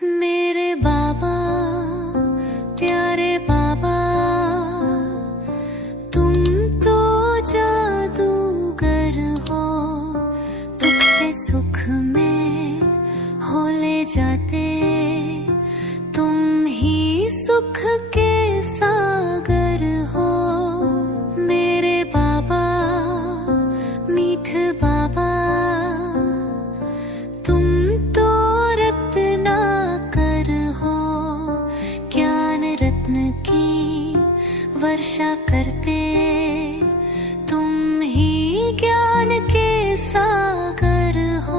मेरे बाबा, प्यारे बाबा, तुम तो जादूगर हो। दुख से सुख में हो ले जाते, तुम ही सुख के सागर हो। मेरे बाबा, मीठ बाबा, तुम तो रत्नाकर हो। ज्ञान रत्न की वर्षा करते, तुम ही ज्ञान के सागर हो।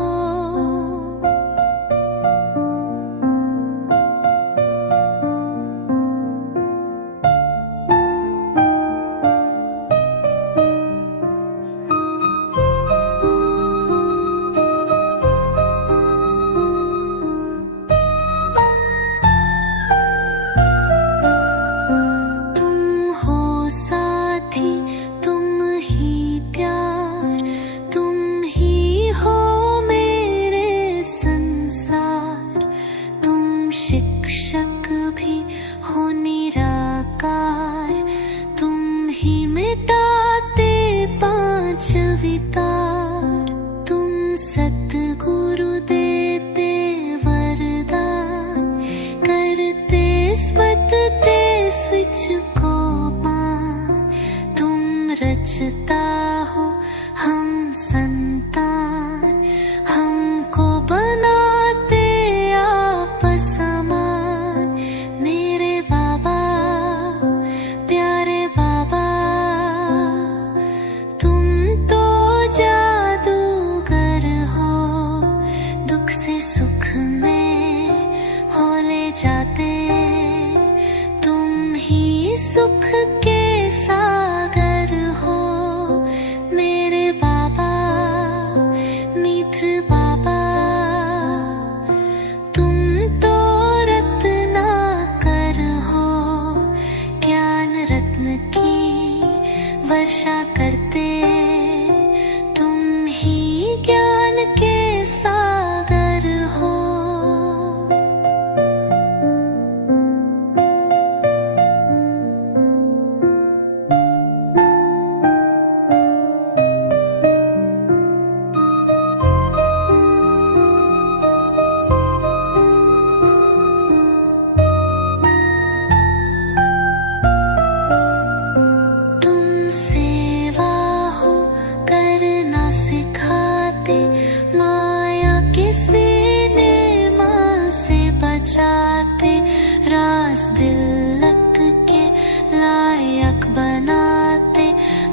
शिक्षक भी हो निराकार, तुम ही मिटाते पांच विकार। तुम सतगुरु देते वरदान, करते स्मृतते स्विच को पान। तुम रचता हो हम संतान, हमको बनाते आप समान। मेरे बाबा, प्यारे बाबा, तुम तो जादूगर हो। दुख से सुख में हो ले जाते, तुम ही सुख के सागर हो। मेरे बाबा, मीठ बाबा, तुम तो रत्नाकर हो। ज्ञान रत्न की वर्षा करते, तुम ही ज्ञान के सागर हो। रास दिलक के लायक बनाते,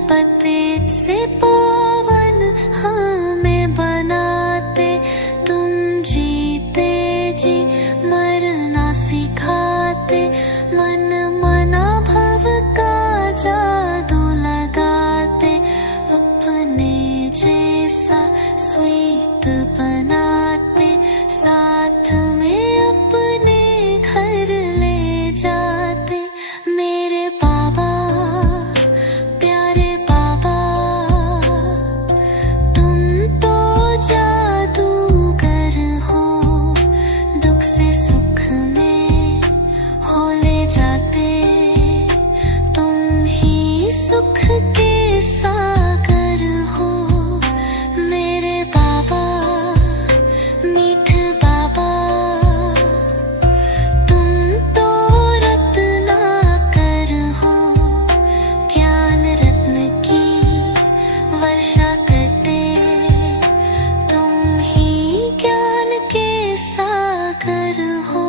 पतित से पावन हमें बनाते। तुम जीते जी मरना सिखाते, मन मना भव का जादू लगाते। अपने जैसा स्वीत बनाते, साथ में अपने घर ले जाते। मेरे बाबा, प्यारे बाबा, तुम तो जादूगर हो। दुख से सुख में हो ले जाते, तुम ही सुख के सागर हो। मेरे बाबा, मीठ बाबा, वर्षा करते, तुम ही ज्ञान के सागर हो।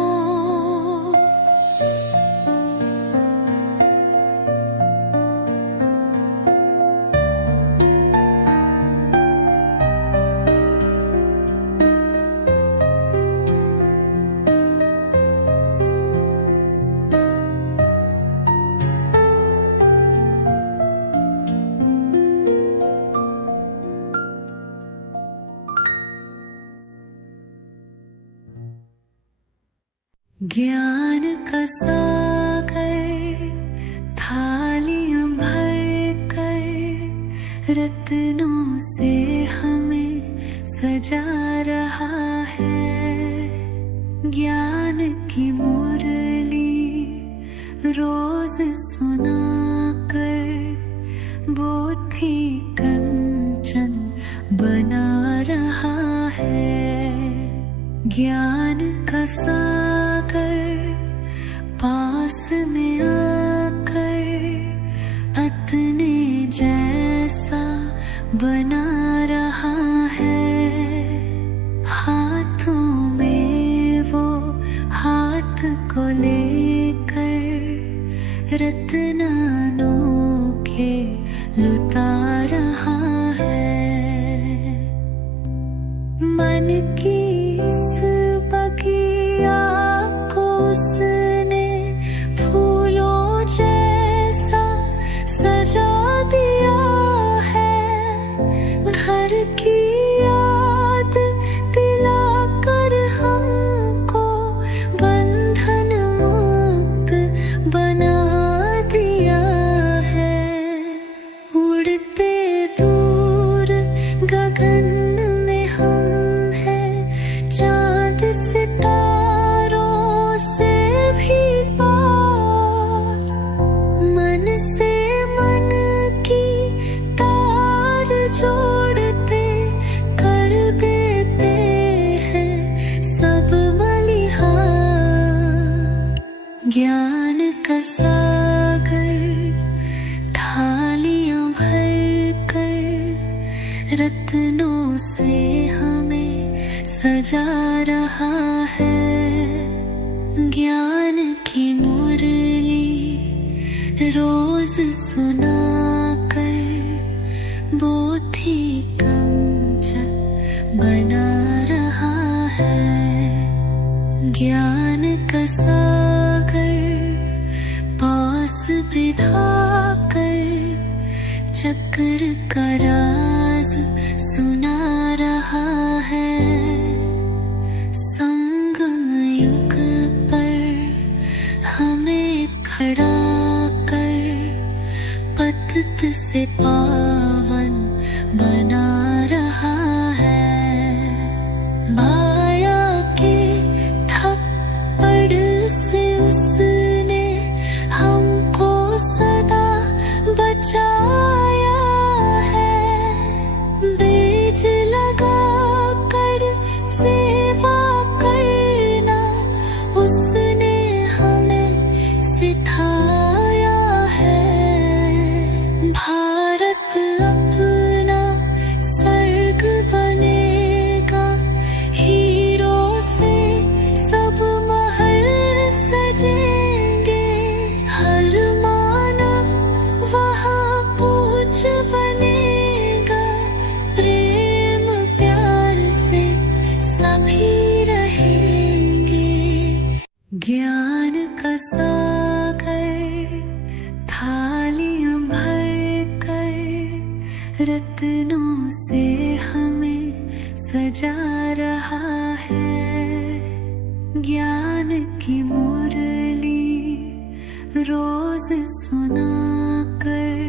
ज्ञान का सागर थालियां भर कर, रत्नों से से हमें सजा रहा है। ज्ञान की मुरली रोज सुना कर बुद्धि कंचन बना रहा है। ज्ञान का सागर पास में आकर अपने जैसा बना रहा है। हाथों में वो हाथ को लेकर रत्नानों के लुटा रहा है। मन की इस बगिया को उसने फूलों जैसा सजा दिया है। घर की याद दिलाकर हमको बंधन मुक्त बना दिया है। उड़ते दूर गगन में हम हैं, चांद सितारों से भी पार। मन से मन की तार जोड़ते कर देते हैं सब मलिहार। ज्ञान का सागर थालियां भर कर रत्नों से हमें सजा रहा है। ज्ञान की मुरली रोज सुना कर बुद्धि कंचन बना रहा है। ज्ञान का सागर पास बिठाकर चक्र का राज सुना रहा है। संगम युग पर हमें खड़ा कर पतित से पावन बना रहा है। माया के थप्पड़ से उसने हमको सदा बचाया है। बीज लगा कर सेवा करना उसने हमें सिखाया है। भारत अपना स्वर्ग बनेगा, हीरों से सब महल सजेंगे। हर मानव वहाँ पूज्य बनेगा, प्रेम प्यार से सभी रहेंगे। ज्ञान का सागर थालियां भर कर रत्नों से हमें सजा रहा है। ज्ञान की मुरली रोज सुना कर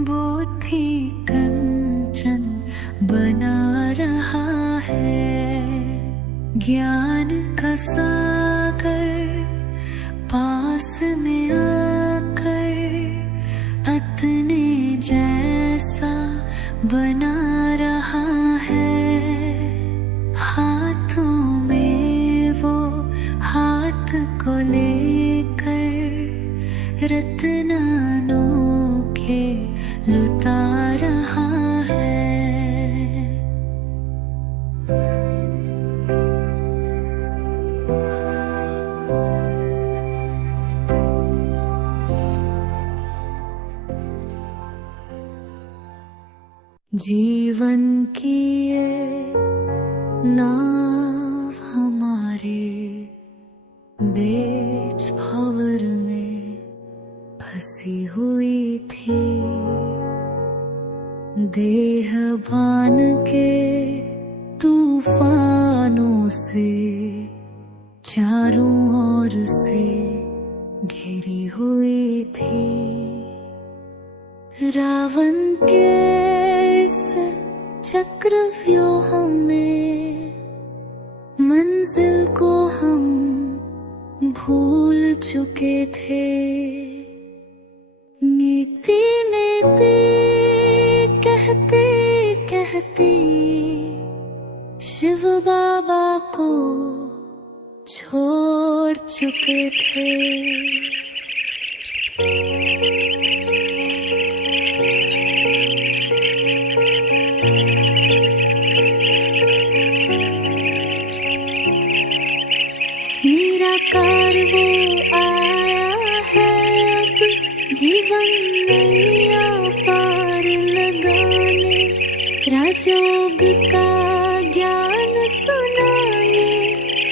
बुद्धि कंचन बना रहा है। ज्ञान का सागर पास में आकर अपने जैसा बना रहा है। हाथों में वो हाथ को लेकर रत्नानों के लुटा रहा है। जीवन की ये नाव हमारे बीच भंवर में फंसी हुई थी। देह बान के तूफानों से चारों ओर से घिरी हुई थी। रावण के इस चक्रव्यूह में मंजिल को चुके थे। नीति नीति कहते कहते शिव बाबा को छोड़ चुके थे। निराकार वो आया है अब जीवन नैया पार लगाने, राजयोग का ज्ञान सुनाने,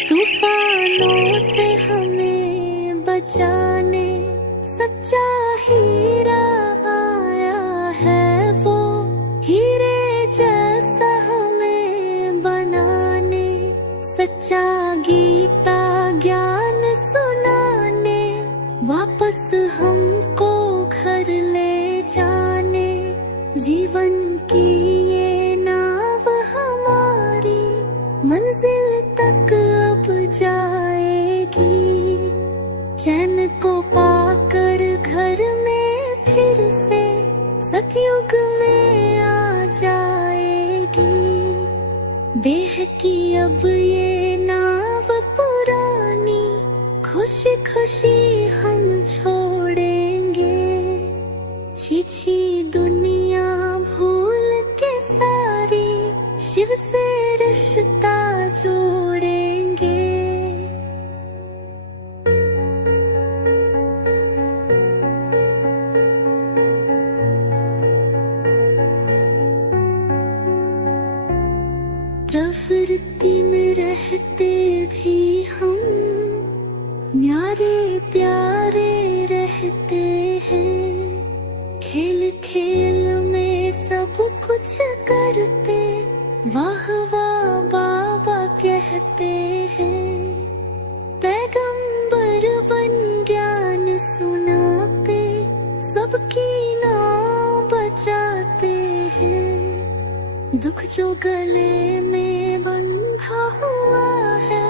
तूफानों से हमें बचाने। सच्चा हीरा आया है वो, हीरे जैसा हमें बनाने। सच्चा गीता ज्ञान सुनाने, वापस हमको घर ले जाने। जीवन की ये नाव हमारी मंजिल तक अब जाएगी। चैन को पाकर घर में फिर से सतयुग में आ जाएगी। देह की अब ये नाव पुरानी खुशी खुशी हम छोड़ेंगे। छी दुनिया भूल के सारी शिव से रिश्ता जोड़ेंगे। प्रवृत्ति में रहते भी हम न्यारे प्यारे रहते हैं। खेल खेल में सब कुछ करते वाह वाह बाबा कहते हैं। पैगंबर बन ज्ञान सुनाते सबकी नाव बचाते हैं। दुख जो गले में बंधा हुआ है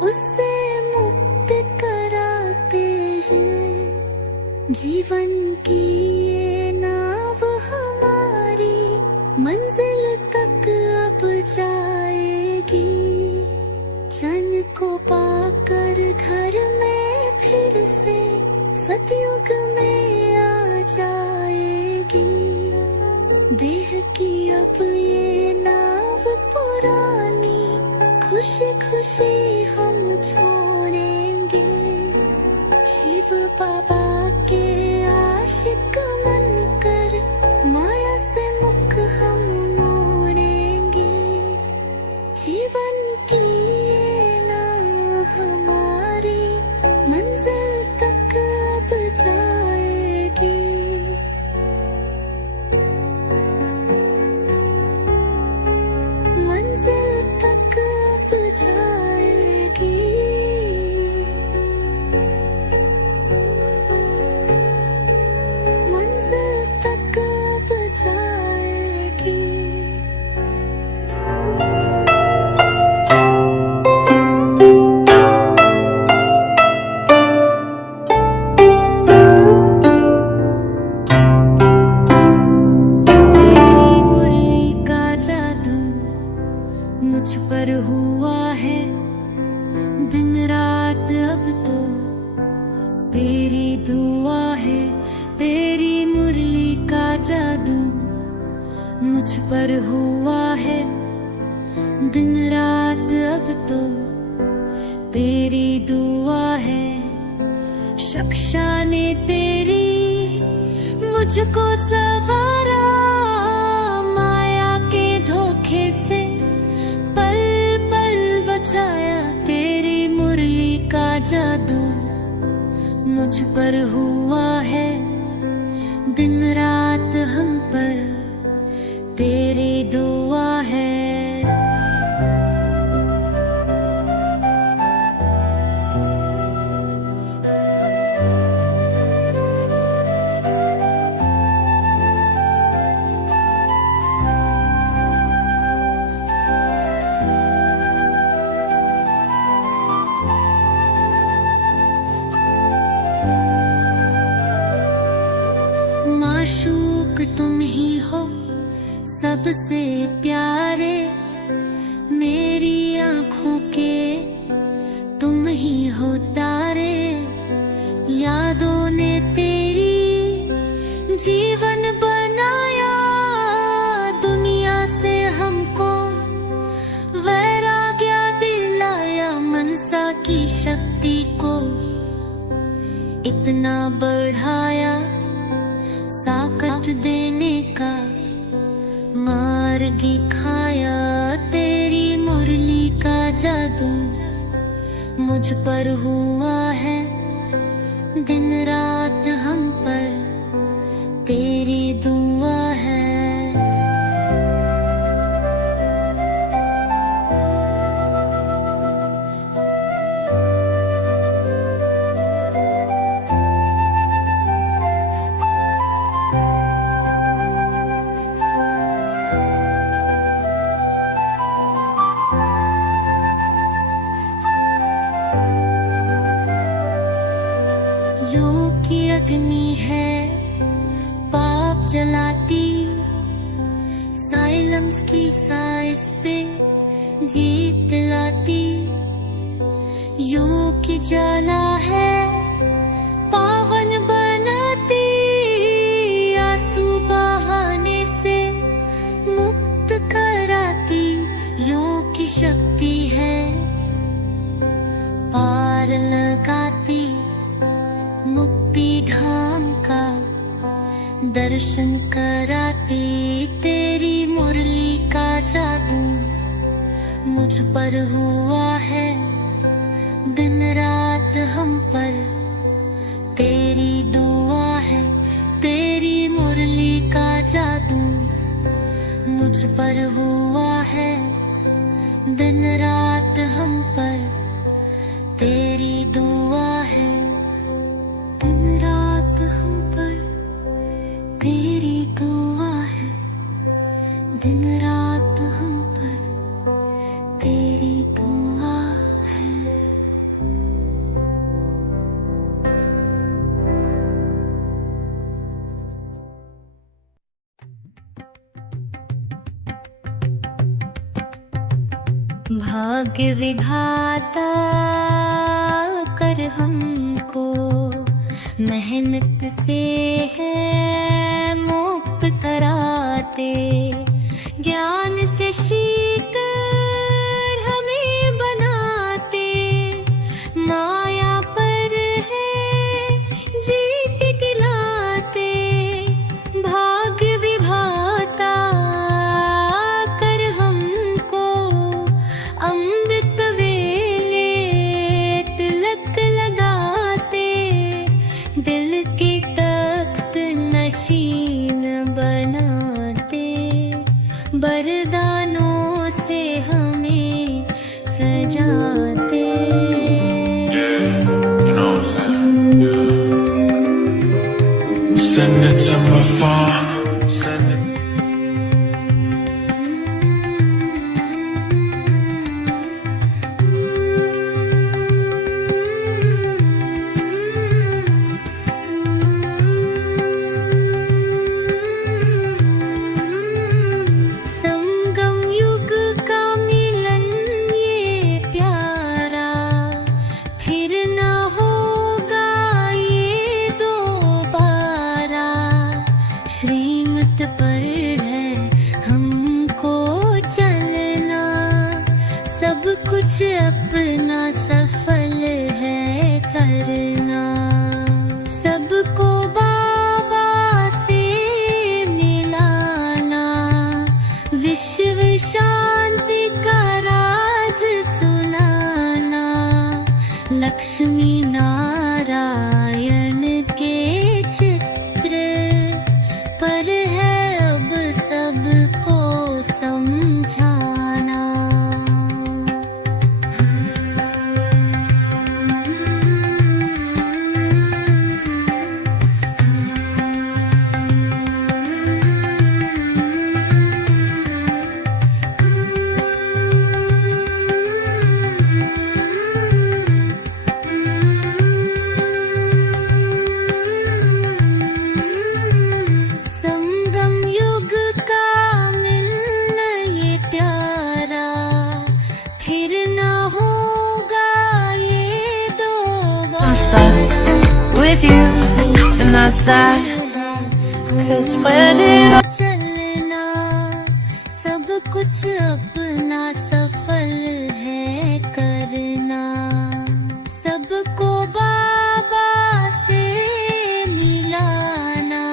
उससे मुक्त कराते हैं। जीवन की ये नाव हमारी मंजिल तक अब जाएगी। चैन को पाकर घर में फिर से सतयुग में आ जाएगी। देह की अब ये नाव पुरानी खुशी खुशी हम छोड़ेंगे। शिव बाबा के आशिक बनकर माया से मुख हम मोड़ेंगे। जीवन की ये नाव हमारी मंजिल तक अब जाएगी। मंजिल तक अब जाएगी। मंजिल तक अब जाएगी। तेरी मुरली का जादू मुझ पर हुआ है दिन रात अब तो तेरी दुआ है। तेरी मुरली का जादू मुझ पर हुआ है दिन रात अब तो तेरी दुआ है। शख्शा ने तेरी मुझको सवारा, माया के धोखे से पल पल बचाया। तेरी मुरली का जादू मुझ पर हुआ है दिन रात हम पर तेरी दुआ है। इश्क तुम ही हो सबसे प्यारे, मेरी आँखों के तुम ही हो तारे। यादों ने तेरी जीवन बनाया, दुनिया से हमको वैराग्य दिलाया। मनसा की शक्ति को इतना बढ़ाया, साकच देने का मार्ग खाया। तेरी मुरली का जादू मुझ पर हुआ है, दिन रात हम पर तेरी दुआ है। योग की अग्नि है पाप जलाती, साइलेंस की साइस पे जीत लाती। योग की ज्वाला है पावन बनाती, आंसू बहाने से मुक्त कराती। योग की शक्ति है पार लगाती, मुक्ति धाम का दर्शन कराती। तेरी मुरली का जादू मुझ पर हुआ है, दिन रात हम पर तेरी दुआ है। तेरी मुरली का जादू मुझ पर हुआ है, दिन रात हम पर तेरी दुआ है। दिन रात हम पर तेरी दुआ है, दिन रात हम पर तेरी दुआ है। भाग्य विधाता कर हमको मेहनत से है मुक्त कराते, ज्ञान से सीकर हमें बनाते। माया पर है जीत दिलाते, भाग्य विधाता कर हमको अमृत वेले तिलक लगाते। दिल के तख्त नशीन बनाते, वरदानों से हमें सजाते। You know what I'm saying? Yeah. Send it to my phone. Send it. संगम युग का मिलन ये प्यारा, फिर न होगा ये दोबारा। श्रीमत पर है हमको चलना, सब कुछ अपना सफल है करना। सबको बाबा से मिलाना, विश्व शांति का राज सुनाना। लक्ष्मी नारायण के चित्र पर है अब सबको समझाना। stuck with you, and that's that. 'Cause when it all चलना सब कुछ अपना सफल है करना, सबको बाबा से मिलाना,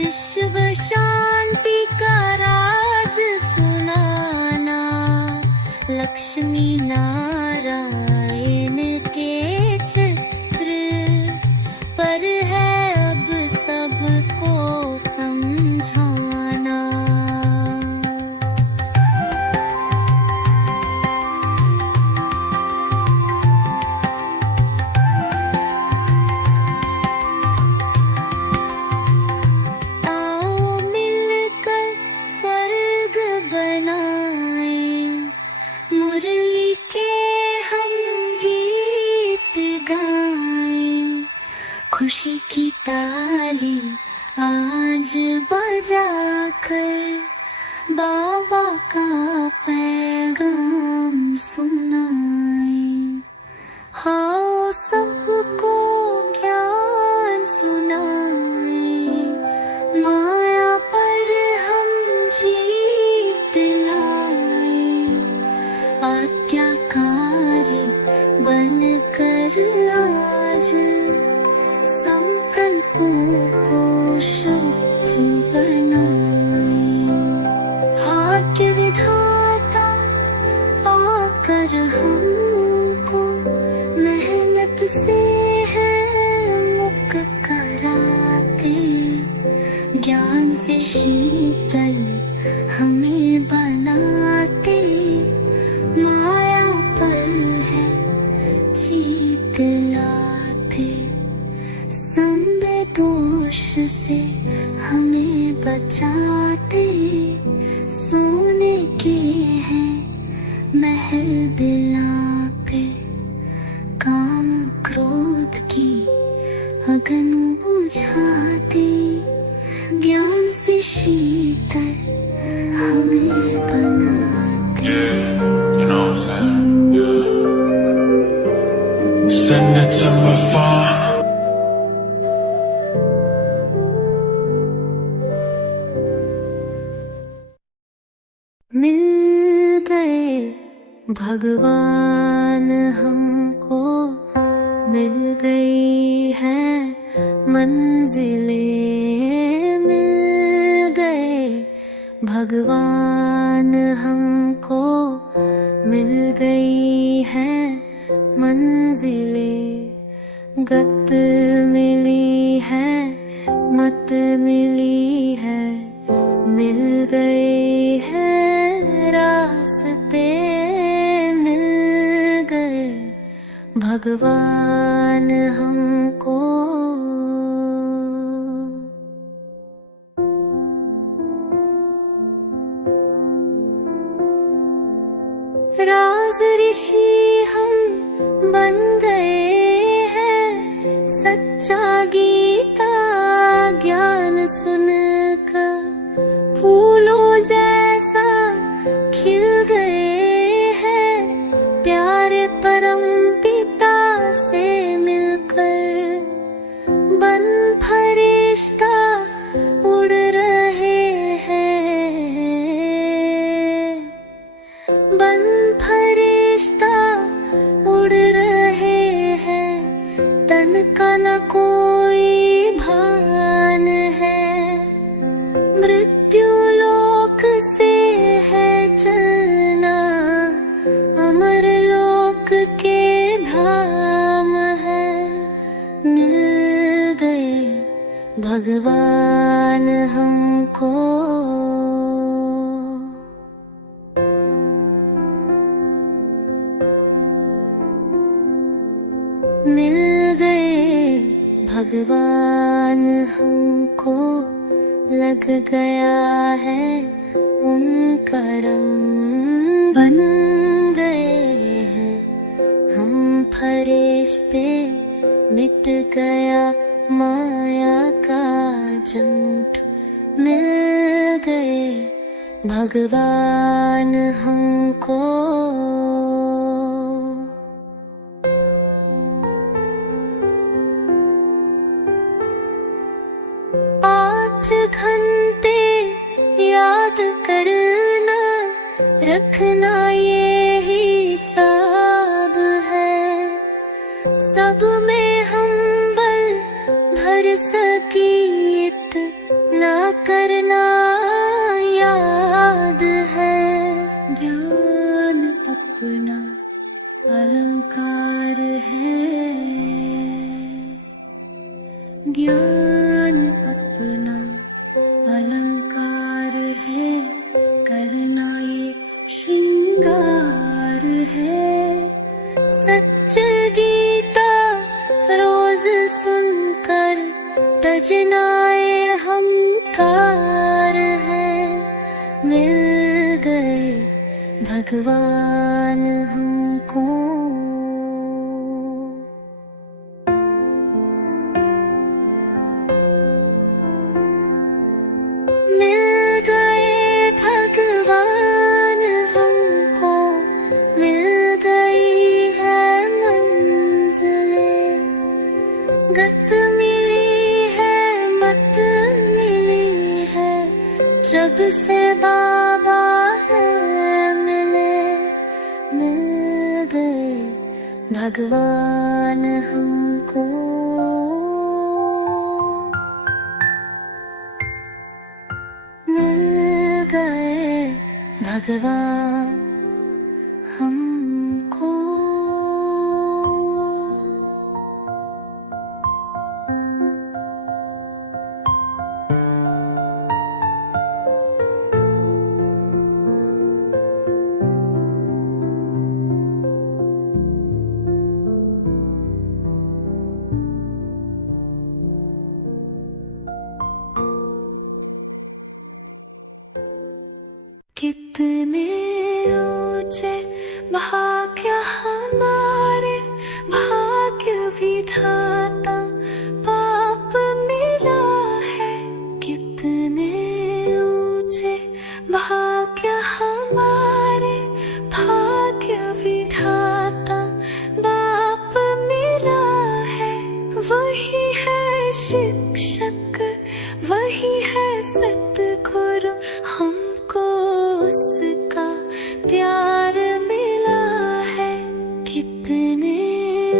विश्व शांति का राज सुनाना, लक्ष्मी नारायण के चित्र पर है अब सबको समझाना। आओ मिलकर स्वर्ग बनाएं, मुरली के हम गीत गाएं, खुशी की ताली आज बजाकर बाबा का पैगाम सुनाएं। हाँ सबको ज्ञान सुनाएं, माया पर हम जीत लाएं, आज्ञाकारी बनकर आज संकल्पों को शुद्ध बनाएं। भाग्य विधाता आकर हमको मेहनत से है मुक्त कराते, ज्ञान से शीतल हमें बनाते, माया पर है जीत लाते, दोष से हमें बचाते, सोने के हैं महल बिलापे, काम क्रोध की अगन बुझाते, ज्ञान से शीतल हमें बनाते। Yeah, you know what I'm saying? Yeah. Send it to my phone. मिल गए भगवान हमको, मिल गई है मंजिलें, मिल गए भगवान हमको, मिल गई है मंजिलें, गत मिली है मत मिली है, मिल गए हैं रास्ते, मिल गए भगवान हमको। राज ऋषि हम बन गए हैं, सच्चा गीता ज्ञान सुनकर फूलों जैसा खिल गए हैं, प्यारे परम पिता से मिलकर बन फरिश्ता उड़ रहे हैं, बन फरिश्ता उड़ रहे हैं, तन का न कोई भान है, मृत्यु लोक से है चलना, अमर लोक के धाम है, मिल गए भगवान हमको। मिल गए भगवान हमको, लग गया है उनका रंग, बन गए हैं हम फरिश्ते, मिट गया माया का जंग, मिल गए भगवान हमको। सब में हम बल भर सकी इतना करना याद है। ज्ञान अपना अलंकार है, ज्ञान अपना अलंकार है, करना ये श्रृंगार है। सच्च गीता रोज सुनकर तजनाए हमकार है। मिल गए भगवान हमको, मिल गए भगवान हमको, मिल गई है मंजिलें। गत मिली है, मत मिली है, जब से बाबा है मिले। मिल गए भगवान हमको, मिल गए भगवान हमको। कितने ऊंचे भाग्य हमारे, भाग्य विधाता पाप मिला है। कितने ऊंचे भाग्य हमारे, भाग्य विधाता बाप मिला है। वही है शिक्षक, वही है सतगुरु, हमको उसका प्यार मिला है। कितने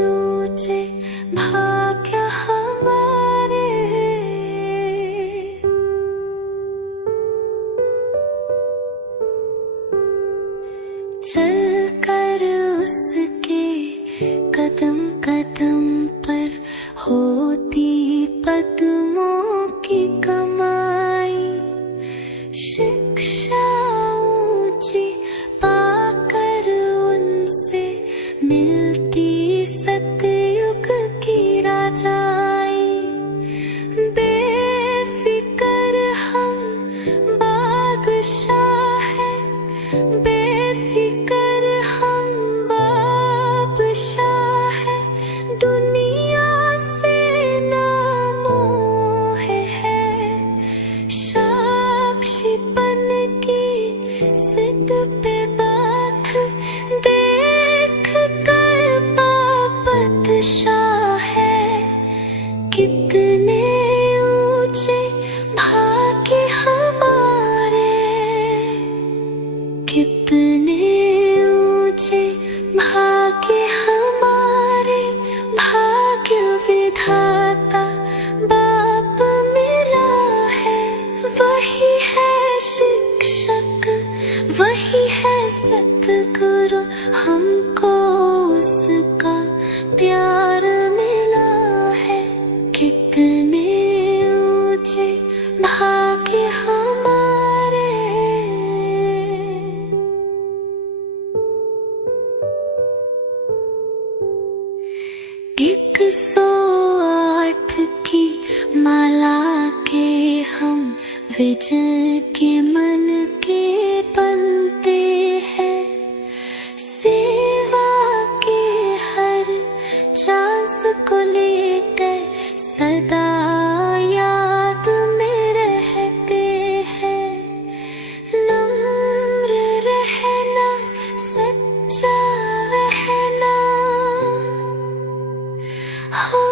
ऊंचे भाग्य हमारे, चल कर उसके कदम कदम पर होती पद्मों की कमाई। शिक्षा ऊंची पाकर उनसे मिलती सतयुग की राजाई। बेफिक्र हम बादशाह हैं, बेफिक्र हम बादशाह हैं। दुनिया से नामों है, साक्षीपन की सिद्ध पे बात देख कर बादशाह है। कितने ऊंचे भाग्य हमारे, कितने ऊंचे भाग्य हमारे, भाग्य विधाता बाप मिला है। वही है शिक्षक, वही है सतगुरु, हमको उसका प्यार मिला है। कितने ऊंचे भाग्य हमारे, एक 108 की माला के हम विज के मन के बनते हैं। सेवा के हर चांस को लेकर सदा याद में रहते हैं। नम्र रहना, सच्चा रहना, हो